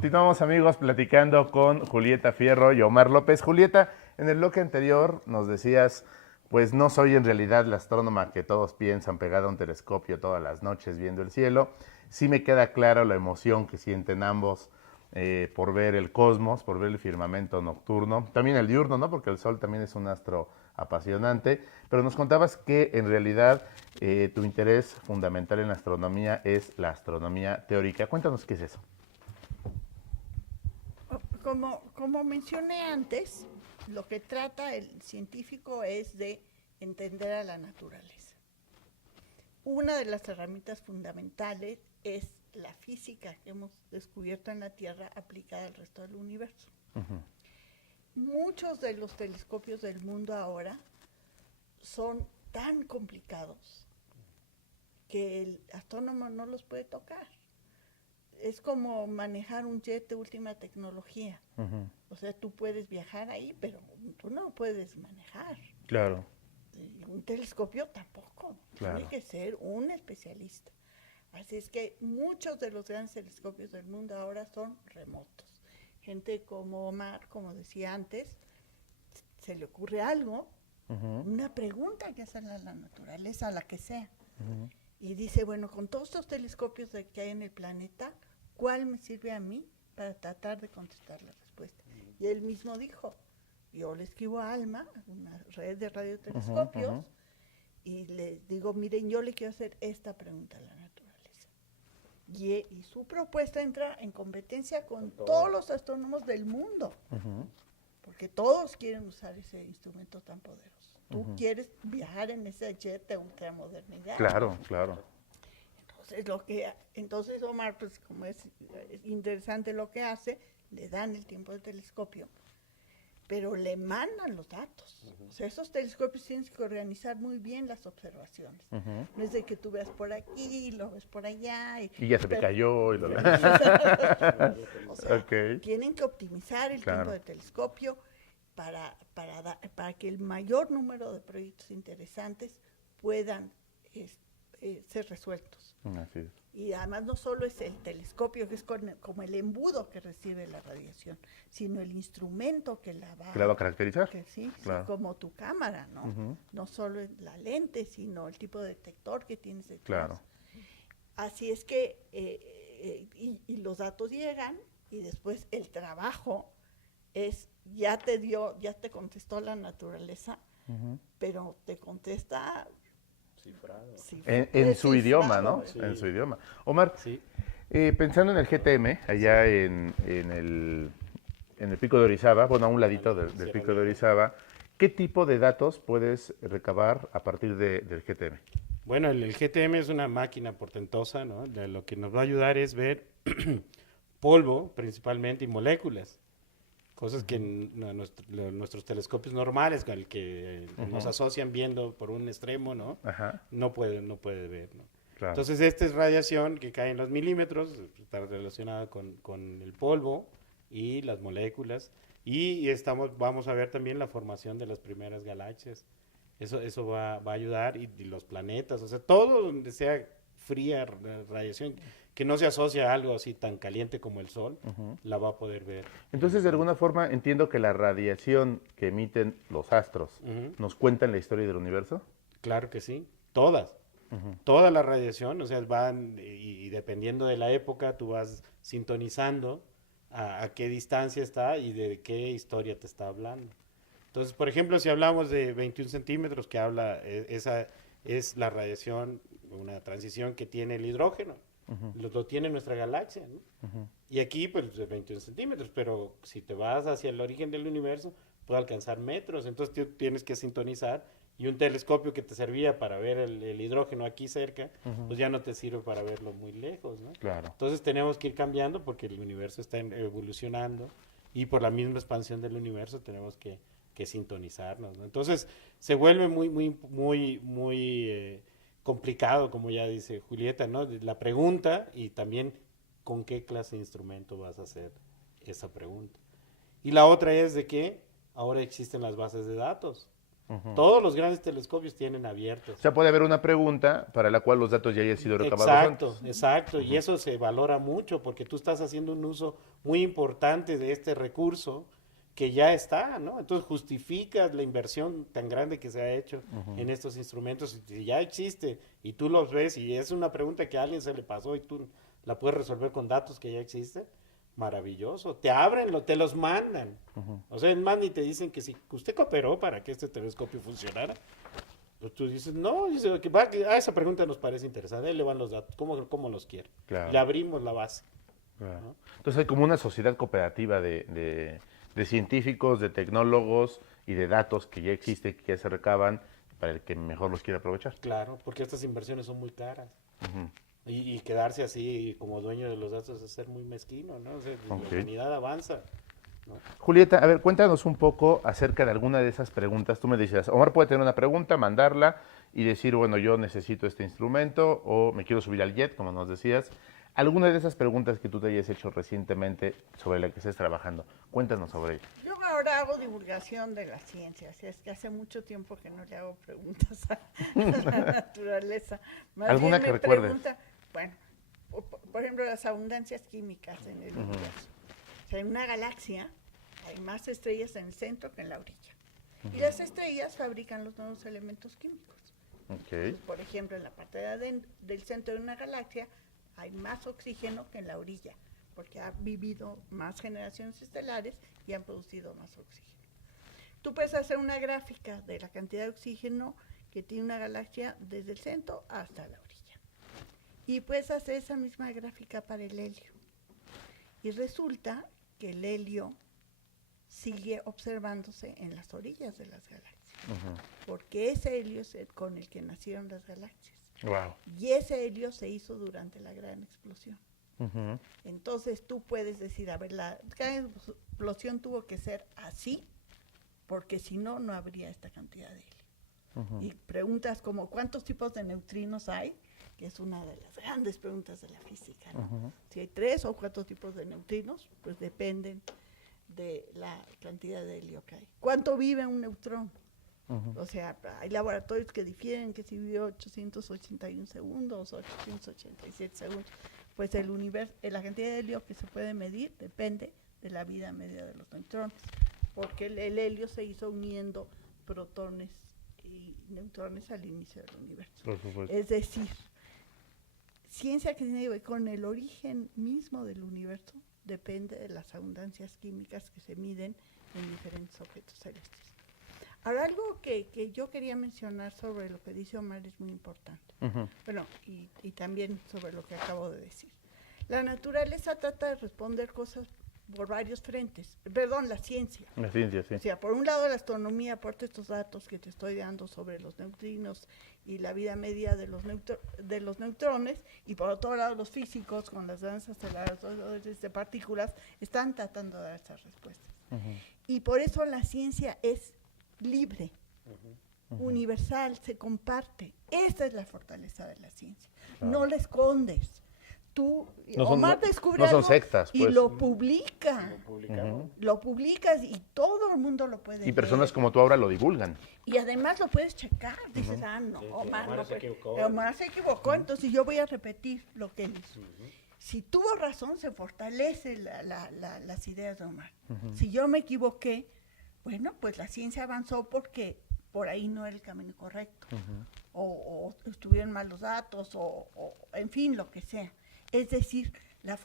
Continuamos, amigos, platicando con Julieta Fierro y Omar López. Julieta, en el bloque anterior nos decías, pues no soy en realidad la astrónoma que todos piensan, pegada a un telescopio todas las noches viendo el cielo. Sí me queda clara la emoción que sienten ambos por ver el cosmos, por ver el firmamento nocturno, también el diurno, ¿no? Porque el Sol también es un astro apasionante, pero nos contabas que en realidad tu interés fundamental en la astronomía es la astronomía teórica. Cuéntanos qué es eso. Como mencioné antes, lo que trata el científico es de entender a la naturaleza. Una de las herramientas fundamentales es la física que hemos descubierto en la Tierra aplicada al resto del universo. Muchos de los telescopios del mundo ahora son tan complicados que el astrónomo no los puede tocar. Es como manejar un jet de última tecnología. O sea, tú puedes viajar ahí, pero tú no puedes manejar. Claro. Un telescopio tampoco. Claro. Tiene que ser un especialista. Así es que muchos de los grandes telescopios del mundo ahora son remotos. Gente como Omar, como decía antes, se le ocurre algo, una pregunta que hacerle a la naturaleza, a la que sea. Y dice, bueno, con todos estos telescopios que hay en el planeta, ¿cuál me sirve a mí para tratar de contestar la respuesta? Y él mismo dijo, yo le escribo a ALMA, una red de radiotelescopios, y le digo, miren, yo le quiero hacer esta pregunta a la naturaleza. Y su propuesta entra en competencia con todos los astrónomos del mundo, porque todos quieren usar ese instrumento tan poderoso. Tú quieres viajar en ese jet de ultramodernidad. Claro, claro. Entonces Omar, pues como es interesante lo que hace, le dan el tiempo del telescopio, pero le mandan los datos. O sea, esos telescopios tienes que organizar muy bien las observaciones. No es de que tú veas por aquí, lo ves por allá. Y ya se me cayó. Y o sea, tienen que optimizar el tiempo del telescopio para que el mayor número de proyectos interesantes puedan ser resueltos. Así es. Y además no solo es el telescopio, que es como el embudo que recibe la radiación, sino el instrumento que la va a caracterizar. Sí, como tu cámara, ¿no? No solo la lente, sino el tipo de detector que tienes detrás. Claro. Así es que, y los datos llegan, y después el trabajo es, ya te contestó la naturaleza, pero te contesta cifrado. En su idioma, ¿no? Sí. En su idioma. Omar, pensando en el GTM, allá en el Pico de Orizaba, bueno, a un ladito del Pico de Orizaba, ¿qué tipo de datos puedes recabar a partir del GTM? Bueno, el GTM es una máquina portentosa, ¿no? Lo que nos va a ayudar es ver polvo, principalmente, y moléculas. Cosas que nuestros telescopios normales, al que nos asocian viendo por un extremo, ¿no? No puede ver, ¿no? Claro. Entonces, esta es radiación que cae en los milímetros, está relacionada con el polvo y las moléculas, y vamos a ver también la formación de las primeras galaxias. Eso va a ayudar, y los planetas, o sea, todo donde sea fría radiación, que no se asocia a algo así tan caliente como el Sol, la va a poder ver. Entonces, de alguna forma, entiendo que la radiación que emiten los astros nos cuentan la historia del universo. Claro que sí, todas. Toda la radiación, o sea, y dependiendo de la época, tú vas sintonizando a qué distancia está y de qué historia te está hablando. Entonces, por ejemplo, si hablamos de 21 centímetros, que esa es la radiación, una transición que tiene el hidrógeno. Lo tiene nuestra galaxia, ¿no? Y aquí, pues, 21 centímetros, pero si te vas hacia el origen del universo, puede alcanzar metros. Entonces, tú tienes que sintonizar, y un telescopio que te servía para ver el hidrógeno aquí cerca, pues ya no te sirve para verlo muy lejos, ¿no? Claro. Entonces, tenemos que ir cambiando porque el universo está evolucionando, y por la misma expansión del universo tenemos que sintonizarnos, ¿no? Entonces, se vuelve muy complicado, como ya dice Julieta, ¿no? La pregunta, y también con qué clase de instrumento vas a hacer esa pregunta. Y la otra es de que ahora existen las bases de datos. Todos los grandes telescopios tienen abiertos. O sea, puede haber una pregunta para la cual los datos ya hayan sido recabados Exacto, antes. exacto. Y eso se valora mucho porque tú estás haciendo un uso muy importante de este recurso que ya está, ¿no? Entonces justificas la inversión tan grande que se ha hecho en estos instrumentos. Si ya existe y tú los ves y es una pregunta que a alguien se le pasó y tú la puedes resolver con datos que ya existen, maravilloso. Te abren, te los mandan. O sea, es más, ni te dicen que si usted cooperó para que este telescopio funcionara. Pues tú dices, no, dice, a esa pregunta nos parece interesante, ahí le van los datos, ¿cómo los quiere? Claro. Le abrimos la base. Claro. ¿no? Entonces hay como una sociedad cooperativa de científicos, de tecnólogos y de datos que ya existe, que ya se recaban para el que mejor los quiera aprovechar. Claro, porque estas inversiones son muy caras. Y quedarse así como dueño de los datos es ser muy mezquino, ¿no? O sea, la humanidad avanza. ¿no? Julieta, a ver, cuéntanos un poco acerca de alguna de esas preguntas. Tú me decías, Omar puede tener una pregunta, mandarla y decir, bueno, yo necesito este instrumento o me quiero subir al jet, como nos decías. Alguna de esas preguntas que tú te hayas hecho recientemente sobre la que estés trabajando, cuéntanos sobre ella. Yo ahora hago divulgación de la ciencia, así es que hace mucho tiempo que no le hago preguntas a la naturaleza. Más ¿Alguna bien que me recuerdes? pregunta, bueno, por ejemplo, las abundancias químicas en el universo. O sea, en una galaxia hay más estrellas en el centro que en la orilla. Y las estrellas fabrican los nuevos elementos químicos. Okay. Por ejemplo, en la parte del centro de una galaxia hay más oxígeno que en la orilla, porque ha vivido más generaciones estelares y han producido más oxígeno. Tú puedes hacer una gráfica de la cantidad de oxígeno que tiene una galaxia desde el centro hasta la orilla. Y puedes hacer esa misma gráfica para el helio. Y resulta que el helio sigue observándose en las orillas de las galaxias, porque ese helio es el con el que nacieron las galaxias. Wow. Y ese helio se hizo durante la gran explosión. Entonces tú puedes decir, a ver, la gran explosión tuvo que ser así, porque si no, no habría esta cantidad de helio. Y preguntas como, ¿cuántos tipos de neutrinos hay? Que es una de las grandes preguntas de la física, ¿no? Si hay 3 o 4 tipos de neutrinos, pues dependen de la cantidad de helio que hay. ¿Cuánto vive un neutrón? O sea, hay laboratorios que difieren, que si vive 881 segundos, 887 segundos. Pues el universo, la cantidad de helio que se puede medir depende de la vida media de los neutrones, porque el helio se hizo uniendo protones y neutrones al inicio del universo. Por supuesto. Es decir, ciencia que tiene que ver con el origen mismo del universo depende de las abundancias químicas que se miden en diferentes objetos celestes. Ahora, algo que yo quería mencionar sobre lo que dice Omar es muy importante. Bueno, y también sobre lo que acabo de decir. La naturaleza trata de responder cosas por varios frentes. Perdón, la ciencia. La ciencia, sí. O sea, por un lado la astronomía aporta estos datos que te estoy dando sobre los neutrinos y la vida media de los neutrones, y por otro lado los físicos con las grandes aceleradores de partículas están tratando de dar esas respuestas. Y por eso la ciencia es libre, universal, se comparte. Esa es la fortaleza de la ciencia. No la escondes. Tú, Omar descubre no son algo sectas, y pues. lo publica. Publicamos. Lo publicas y todo el mundo lo puede Y personas leer. como tú ahora lo divulgan. Y además lo puedes checar. Dices, no, Sí, Omar, Omar no se fue- equivocó. Omar se equivocó, entonces yo voy a repetir lo que él hizo. Si tuvo razón, se fortalece las ideas de Omar. Si yo me equivoqué, bueno, pues la ciencia avanzó porque por ahí no era el camino correcto. O estuvieron mal los datos, o en fin, lo que sea. Es decir, la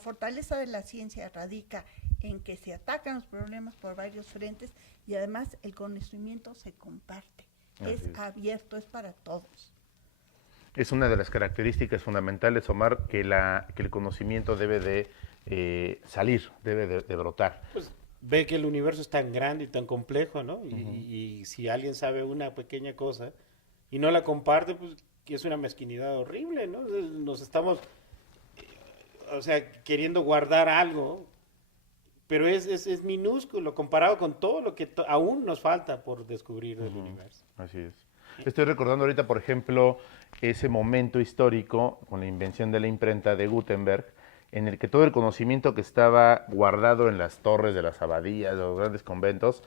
fortaleza de la ciencia radica en que se atacan los problemas por varios frentes y además el conocimiento se comparte. Es abierto, es para todos. Es una de las características fundamentales, Omar, que el conocimiento debe de salir, debe de brotar. Pues ve que el universo es tan grande y tan complejo, ¿no? Y si alguien sabe una pequeña cosa y no la comparte, pues que es una mezquinidad horrible, ¿no? Nos estamos, o sea, queriendo guardar algo, pero es minúsculo comparado con todo lo que aún nos falta por descubrir del universo. Así es. Estoy recordando ahorita, por ejemplo, ese momento histórico con la invención de la imprenta de Gutenberg, en el que todo el conocimiento que estaba guardado en las torres de las abadías, de los grandes conventos,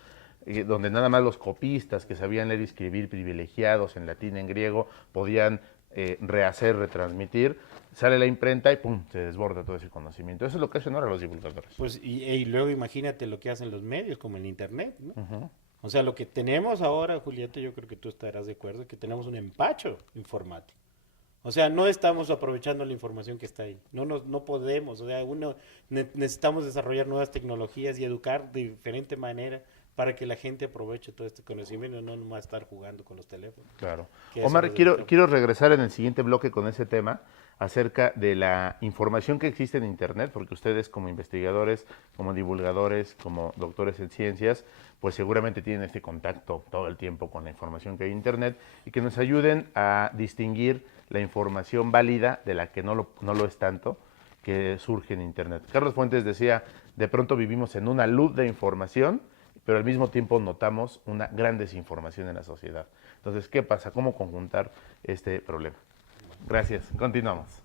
donde nada más los copistas que sabían leer y escribir, privilegiados en latín, en griego, podían rehacer, retransmitir, sale la imprenta y ¡pum!, se desborda todo ese conocimiento. Eso es lo que hacen ahora los divulgadores. Pues, y luego imagínate lo que hacen los medios, como el Internet, ¿no? Ujú. O sea, lo que tenemos ahora, Julieta, yo creo que tú estarás de acuerdo, que tenemos un empacho informático. O sea, no estamos aprovechando la información que está ahí. No podemos. O sea, necesitamos desarrollar nuevas tecnologías y educar de diferente manera para que la gente aproveche todo este conocimiento y no nomás estar jugando con los teléfonos. Claro. Que eso Omar, nos quiero, dedicamos. quiero regresar en el siguiente bloque con ese tema acerca de la información que existe en Internet, porque ustedes como investigadores, como divulgadores, como doctores en ciencias, pues seguramente tienen este contacto todo el tiempo con la información que hay en Internet y que nos ayuden a distinguir la información válida de la que no lo es tanto, que surge en Internet. Carlos Fuentes decía, de pronto vivimos en una luz de información, pero al mismo tiempo notamos una gran desinformación en la sociedad. Entonces, ¿qué pasa? ¿Cómo conjuntar este problema? Gracias. Continuamos.